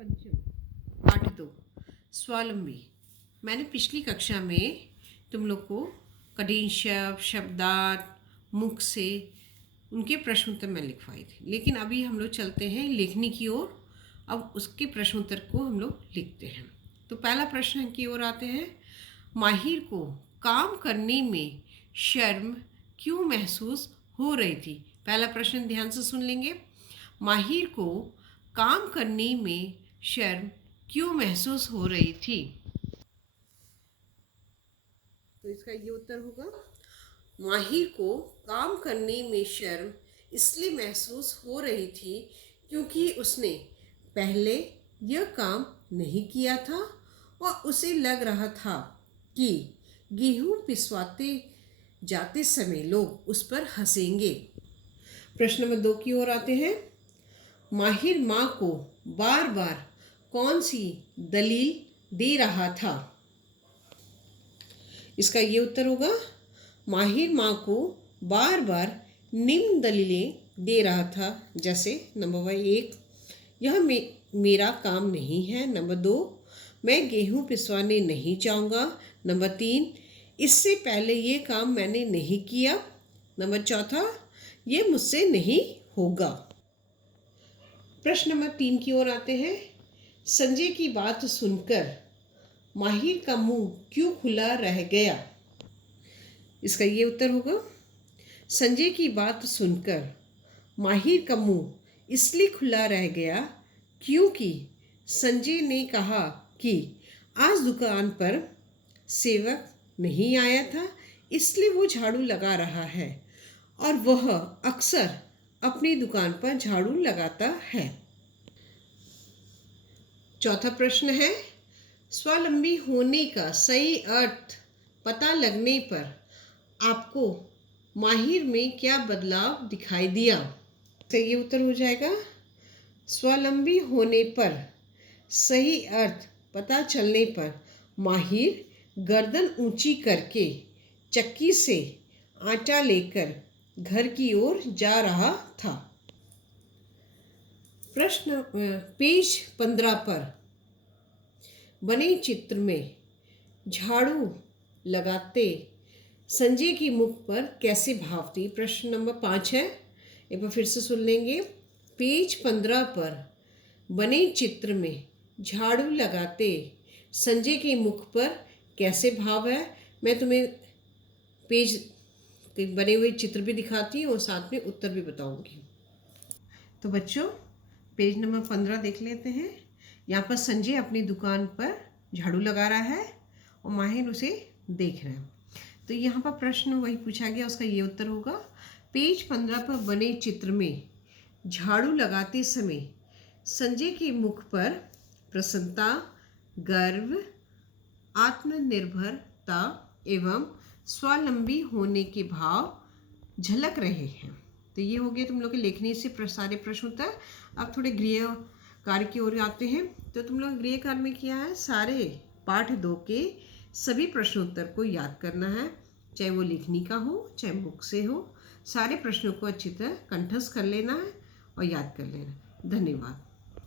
पंचम पाठ 2 स्वावलंबी। मैंने पिछली कक्षा में तुम लोग को कठिन शब्द, शब्दार्थ, मुख से उनके प्रश्न उत्तर मैं लिखवाई थी, लेकिन अभी हम लोग चलते हैं लेखनी की ओर। अब उसके प्रश्न उत्तर को हम लोग लिखते हैं। तो पहला प्रश्न की ओर आते हैं। माहिर को काम करने में शर्म क्यों महसूस हो रही थी? पहला प्रश्न ध्यान से सुन लेंगे। माहिर को काम करने में शर्म क्यों महसूस हो रही थी? तो इसका ये उत्तर होगा, माहिर को काम करने में शर्म इसलिए महसूस हो रही थी क्योंकि उसने पहले यह काम नहीं किया था और उसे लग रहा था कि गेहूं पिसवाते जाते समय लोग उस पर हंसेंगे। प्रश्न नंबर 2 की ओर आते हैं। माहिर माँ को बार बार कौन सी दलील दे रहा था? इसका ये उत्तर होगा, माहिर माँ को बार बार निम्न दलीलें दे रहा था। जैसे नंबर 1, यह मेरा काम नहीं है। नंबर 2, मैं गेहूं पिसवाने नहीं जाऊंगा। नंबर 3, इससे पहले ये काम मैंने नहीं किया। नंबर 4, ये मुझसे नहीं होगा। प्रश्न नंबर 3 की ओर आते हैं। संजय की बात सुनकर माहिर का मुंह क्यों खुला रह गया? इसका ये उत्तर होगा, संजय की बात सुनकर माहिर का मुंह इसलिए खुला रह गया क्योंकि संजय ने कहा कि आज दुकान पर सेवक नहीं आया था, इसलिए वो झाड़ू लगा रहा है और वह अक्सर अपनी दुकान पर झाड़ू लगाता है। चौथा प्रश्न है, स्वावलंबी होने का सही अर्थ पता लगने पर आपको माहिर में क्या बदलाव दिखाई दिया? तो ये उत्तर हो जाएगा, स्वावलंबी होने पर सही अर्थ पता चलने पर माहिर गर्दन ऊंची करके चक्की से आटा लेकर घर की ओर जा रहा था। प्रश्न पेज 15 पर बने चित्र में झाड़ू लगाते संजय की मुख पर कैसे भाव थी? प्रश्न नंबर 5 है, एक बार फिर से सुन लेंगे। पेज 15 पर बने चित्र में झाड़ू लगाते संजय के मुख पर कैसे भाव है? मैं तुम्हें पेज बने हुए चित्र भी दिखाती हूँ और साथ में उत्तर भी बताऊंगी। तो बच्चों, पेज नंबर 15 देख लेते हैं। यहाँ पर संजय अपनी दुकान पर झाड़ू लगा रहा है और माहिर उसे देख रहा है। तो यहाँ पर प्रश्न वही पूछा गया, उसका ये उत्तर होगा, पेज 15 पर बने चित्र में झाड़ू लगाते समय संजय के मुख पर प्रसन्नता, गर्व, आत्मनिर्भरता एवं स्वावलंबी होने के भाव झलक रहे हैं। तो ये हो गया तुम लोग के लेखनी से सारे प्रश्न उत्तर। अब थोड़े गृह कार्य की ओर आते हैं। तो तुम लोग गृह कार्य में किया है, सारे पाठ 2 के सभी प्रश्न उत्तर को याद करना है, चाहे वो लेखनी का हो चाहे मुख से हो। सारे प्रश्नों को अच्छी तरह कंठस्थ कर लेना है और याद कर लेना है। धन्यवाद।